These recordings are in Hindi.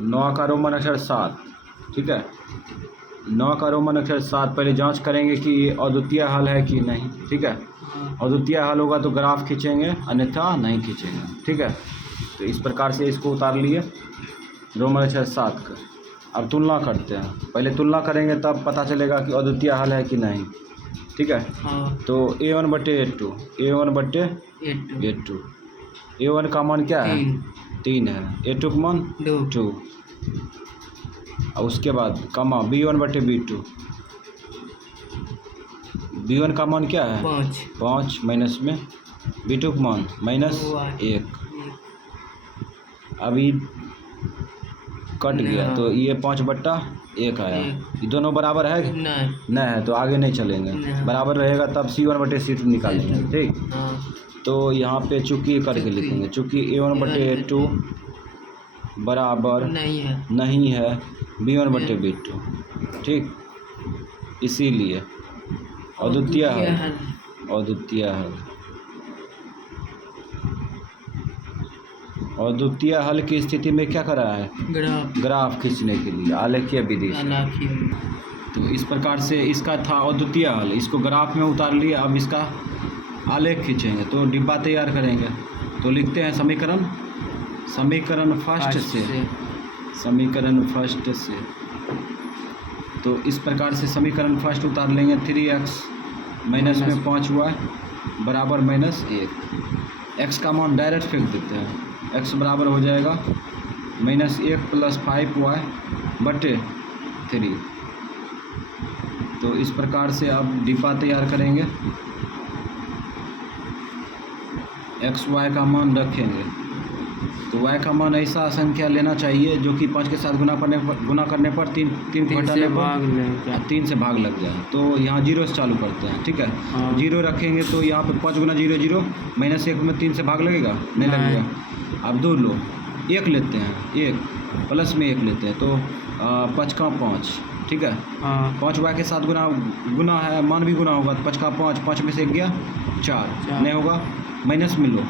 9 का रोमन अक्षर 7, ठीक है। 9 का रोमन अक्षर 7 पहले जांच करेंगे कि ये अद्वितीय हल है कि नहीं, ठीक है। अद्वितीय हल होगा तो ग्राफ खींचेंगे, अन्यथा नहीं खींचेंगे, ठीक है। तो इस प्रकार से इसको उतार लिए रोमन अक्षर 7 का। अब तुलना करते हैं, पहले तुलना करेंगे तब पता चलेगा कि अद्वितीय हल है कि नहीं, ठीक है। तो a1/a2, a1/a2, a1 का मान क्या है 3 है, a2 का मान 2, और उसके बाद कमा b1/b2, b1 का मान क्या है 5 माइनस में b2 का मान -1। अभी कट गया तो ये 5/1 आया। ये दोनों बराबर है नहीं है तो आगे नहीं चलेंगे, बराबर रहेगा तब c1/c2 निकालेंगे, ठीक। तो यहाँ पे चूँकि करके लिखेंगे, चूँकि a1/a2 बराबर नहीं है b1/b2, ठीक। इसीलिए अद्वितीय हल अद्वितीय हल की स्थिति में क्या करा है, ग्राफ खींचने के लिए आलेखीय विधि से। तो इस प्रकार से इसका था अद्वितीय हल, इसको ग्राफ में उतार लिए। अब इसका आलेख खींचेंगे तो डिब्बा तैयार करेंगे। तो लिखते हैं समीकरण फर्स्ट से। तो इस प्रकार से समीकरण फर्स्ट उतार लेंगे। 3x माइनस में 5y बराबर -1। x का मान डायरेक्ट फेंक देते हैं, x बराबर हो जाएगा -1 + 5y/3। तो इस प्रकार से अब डिब्बा तैयार करेंगे। x y का मान रखेंगे तो y का मान ऐसा संख्या लेना चाहिए जो कि 5 के साथ गुना करने पर 3 घटाने पर 3 से भाग लग जाए। तो यहाँ 0 से चालू करते हैं, ठीक है। 0 रखेंगे तो यहाँ पे 5 × 0 0, -1 में 3 से भाग लगेगा नहीं लगेगा। अब 2 लो, 1 लेते हैं, 1 प्लस में 1 लेते हैं तो 5 का 5, ठीक है। 5y के साथ गुना है, मान भी गुना होगा। 5 का 5, 5 में से 1 गया 4 नहीं होगा। माइनस में लो,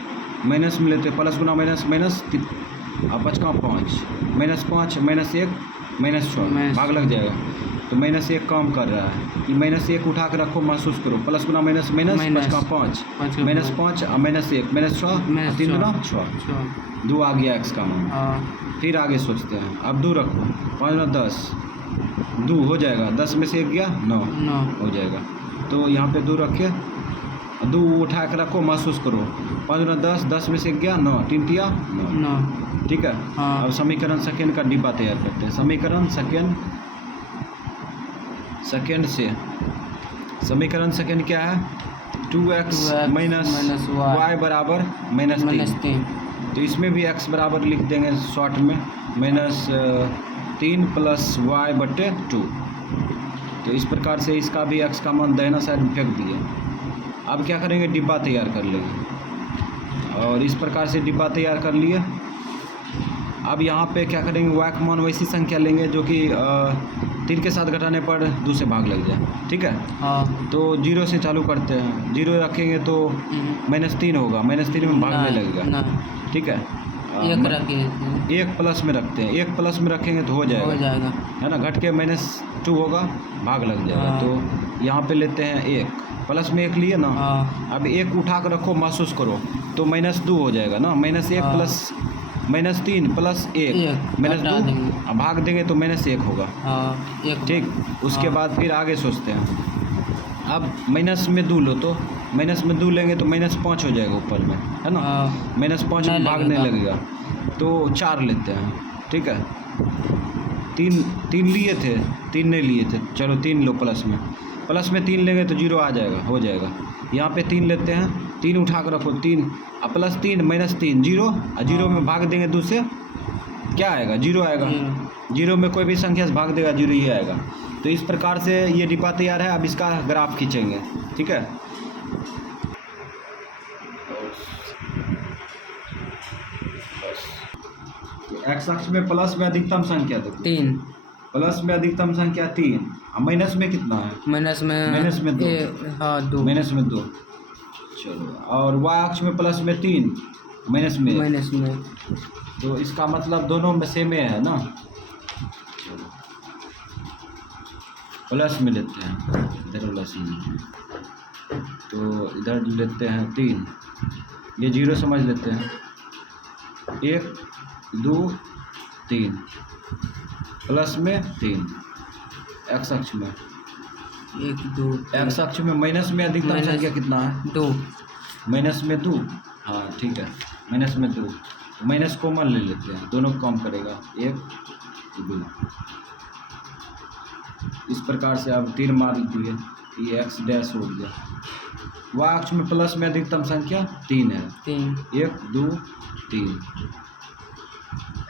माइनस में लेते प्लस गुना माइनस, अब 5 का 5, -5 -1 -6 भाग लग जाएगा। तो -1 काम कर रहा है, ये -1 उठा के रखो, महसूस करो। प्लस गुना माइनस 5 का 5 -5 -1 -6 3 गुना 6 2 आ गया x का मान। फिर आगे सोचते हैं। अब 2 रखो, 5 × 10 2 हो जाएगा, 10 में से 1 गया 9 हो जाएगा। तो यहाँ पे 2 रखे, 2 उठा के रखो, महसूस करो। 5 × 10 10 में से 1 गया 9, 3 × 9, ठीक है। अब समीकरण सेकेंड का डिब्बा तैयार करते हैं। समीकरण सेकेंड क्या है 2x - y बराबर -3। तो इसमें भी x बराबर लिख देंगे शॉर्ट में -3 + y/2। तो इस प्रकार से इसका भी x का मान दाहिना साइड में फेंक दिए। अब क्या करेंगे, डिब्बा तैयार कर लेंगे। और इस प्रकार से डिब्बा तैयार कर लिए। अब यहाँ पे क्या करेंगे, y का मान वैसी संख्या लेंगे जो कि 3 के साथ घटाने पर 2 से भाग लग जाए, ठीक है। तो 0 से चालू करते हैं। 0 रखेंगे तो -3 होगा, -3 में भाग नहीं लगेगा, ठीक है। 1 प्लस में रखते हैं, 1 प्लस में रखेंगे तो हो जाएगा है ना। घट के -2 होगा, भाग लग जाएगा। तो यहाँ पे लेते हैं 1 प्लस में 1 लिए ना। अब 1 उठा कर रखो, महसूस करो तो -2 हो जाएगा ना। -1 प्लस -3 + 1 -2, अब भाग देंगे तो -1 होगा, ठीक। उसके बाद फिर आगे सोचते हैं। अब माइनस में 2 लो, तो माइनस में 2 लेंगे तो -5 हो जाएगा ऊपर में, है ना। -5 में भाग नहीं लगेगा तो 4 लेते हैं, ठीक है। 3 लिए थे, 3 नहीं लिए थे, चलो 3 लो। प्लस में 3 लेंगे तो 0 आ जाएगा, हो जाएगा। यहाँ पे 3 लेते हैं, 3 उठा कर रखो, 3 +3 -3 0, और 0 में भाग देंगे 2 से क्या आएगा 0 आएगा। 0 में कोई भी संख्या से भाग देगा 0 ही आएगा। तो इस प्रकार से ये डिब्बा तैयार है। अब इसका ग्राफ खींचेंगे, ठीक है। एक्स अक्ष में प्लस में अधिकतम संख्या देखो 3, प्लस में अधिकतम संख्या 3, माइनस में कितना है, माइनस में 2, माइनस में 2। चलो, और y अक्ष में प्लस में 3, माइनस में तो इसका मतलब दोनों में सेम है ना। प्लस में लेते हैं, इधर प्लस में, तो इधर लेते हैं 3, ये 0 समझ लेते हैं। 1 2 3 प्लस में 3 एक्स अक्ष में, 1 2 एक्स अक्ष में माइनस में अधिकतम संख्या कितना है? 2। माइनस में 2, हाँ ठीक है, माइनस में 2, माइनस कॉमन ले लेते हैं, दोनों को कम करेगा, 1 2। इस प्रकार से अब 3 मार दिए, ये एक्स डैश हो गया। वाई अक्ष में प्लस में अधिकतम संख्या 3 है, 1 2 3,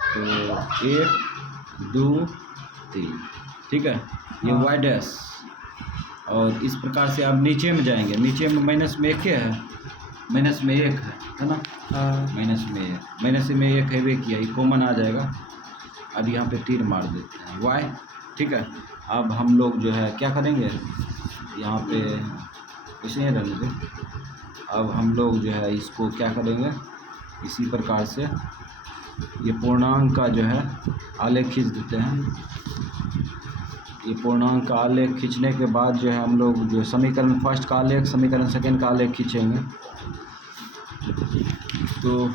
तो 1 2 3, ठीक है, ये वाई डैश। और इस प्रकार से अब नीचे में जाएंगे, नीचे में माइनस में 1 है, माइनस में 1 है ना, माइनस में 1, माइनस में 1 है वे किया, ये कॉमन आ जाएगा। अब यहाँ पे 3 मार देते हैं वाई, ठीक है। अब हम लोग जो है क्या करेंगे, यहाँ पे इसे ही रहेंगे। अब हम लोग जो है इसको क्या करेंगे, इसी प्रकार से ये पूर्णांक का जो है आलेख खींच देते हैं। ये पूर्णांक का आलेख खींचने के बाद जो है हम लोग जो समीकरण फर्स्ट का आलेख, समीकरण सेकेंड का आलेख खींचेंगे। तो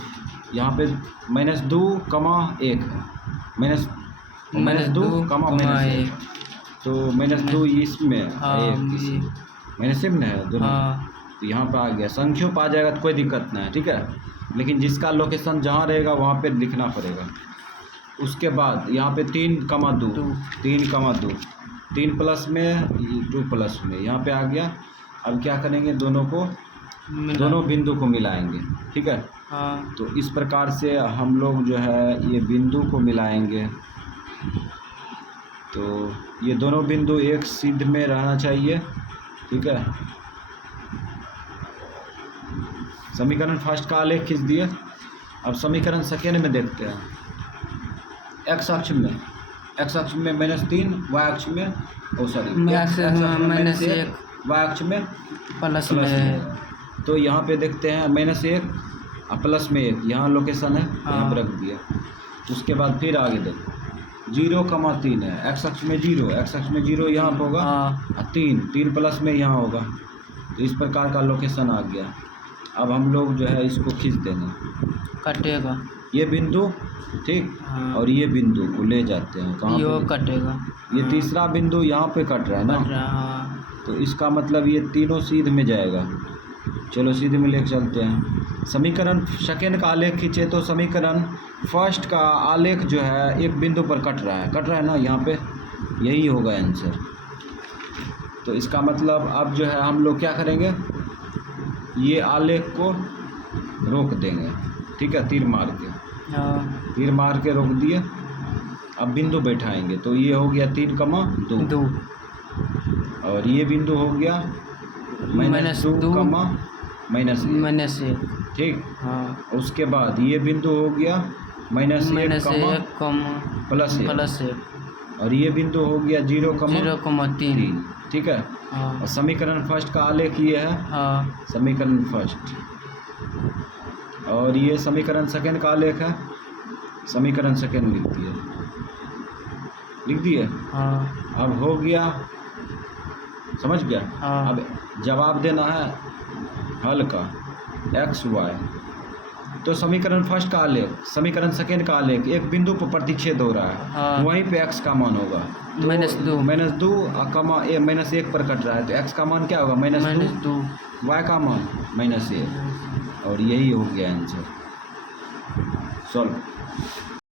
यहाँ पे -2, 1 है, -2, -1, तो -2 इसमें एक माइनस में है दोनों, तो यहाँ पे आ गया। संख्यों पे आ जाएगा तो कोई दिक्कत नहीं है, ठीक है, लेकिन जिसका लोकेशन जहाँ रहेगा वहाँ पे लिखना पड़ेगा। उसके बाद यहाँ पे 3, 2, 3 प्लस में 2 प्लस में यहाँ पे आ गया। अब क्या करेंगे, दोनों बिंदु को मिलाएंगे, ठीक है। तो इस प्रकार से हम लोग जो है ये बिंदु को मिलाएंगे, तो ये दोनों बिंदु एक सीध में रहना चाहिए, ठीक है। समीकरण फर्स्ट का आलेख खींच दिए। अब समीकरण सेकेंड में देखते हैं। एक्स अक्ष में -3, वाई अक्ष में -1, वाई अक्ष में प्लस में। तो यहाँ पे देखते हैं -1 और प्लस में 1, यहाँ लोकेशन है, यहाँ पर रख दिया। उसके बाद फिर आगे देखो 0,3 है, एक्स अक्ष में 0, यहाँ पर होगा, और 3 प्लस में यहाँ होगा। तो इस प्रकार का लोकेशन आ गया। अब हम लोग जो है इसको खींच देंगे, कटेगा ये बिंदु, ठीक, और ये बिंदु को ले जाते हैं कहाँ पे, कटेगा। ये तीसरा बिंदु यहाँ पे कट रहा है ना, तो इसका मतलब ये तीनों सीध में जाएगा। चलो सीधे में लेकर चलते हैं। समीकरण सेकेंड का आलेख खींचे तो समीकरण फर्स्ट का आलेख जो है एक बिंदु पर कट रहा है ना, यहाँ पे यही होगा आंसर। तो इसका मतलब अब जो है हम लोग क्या करेंगे, ये आलेख को रोक देंगे, ठीक है, तीर मार के रोक दिए। अब बिंदु बैठाएंगे, तो ये हो गया 3,2, और ये बिंदु हो गया -2, -1, ठीक। उसके बाद ये बिंदु हो गया -1, +1, और ये बिंदु हो गया 0,3, ठीक है। और समीकरण फर्स्ट का आलेख ये है, समीकरण फर्स्ट, और ये समीकरण सेकेंड का आलेख है, समीकरण सेकेंड लिख दिए। अब हो गया, समझ गया। अब जवाब देना है हल का x y। तो समीकरण फर्स्ट का आलेख, समीकरण सेकेंड का आलेख एक बिंदु पर प्रतिच्छेद हो रहा है, वहीं पे x का मान होगा, तो -2 -1 पर कट रहा है, तो x का मान क्या होगा, -2, y का मान -1, और यही हो गया आंसर। सॉल्व।